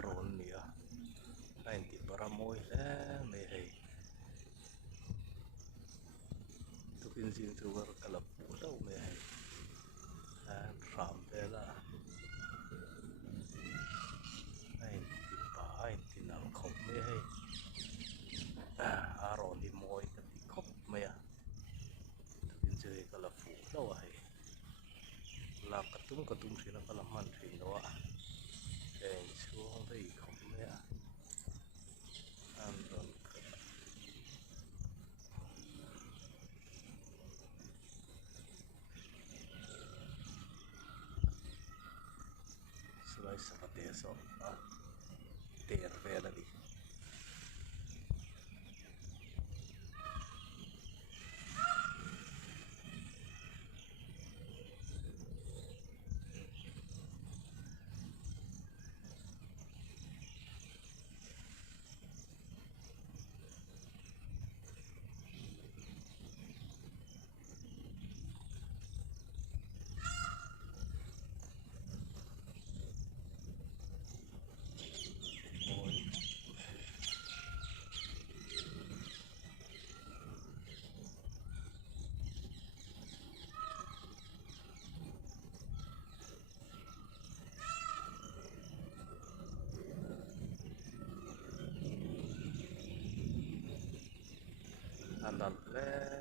aron niya. Ay, hindi para mo may hay. Tukin sing tuwar kalapulaw may hay. Rambela. Ay, hindi pa. Ay, tinangkop may hay. Aron di mo ay katikop may hay. Tukin sing kalapulaw ay. Wala katung sila kalaman sinawa. Kaya suwang tayo ikop may hay. Andon ka. Sulay sa kateso. Tervela di. Andale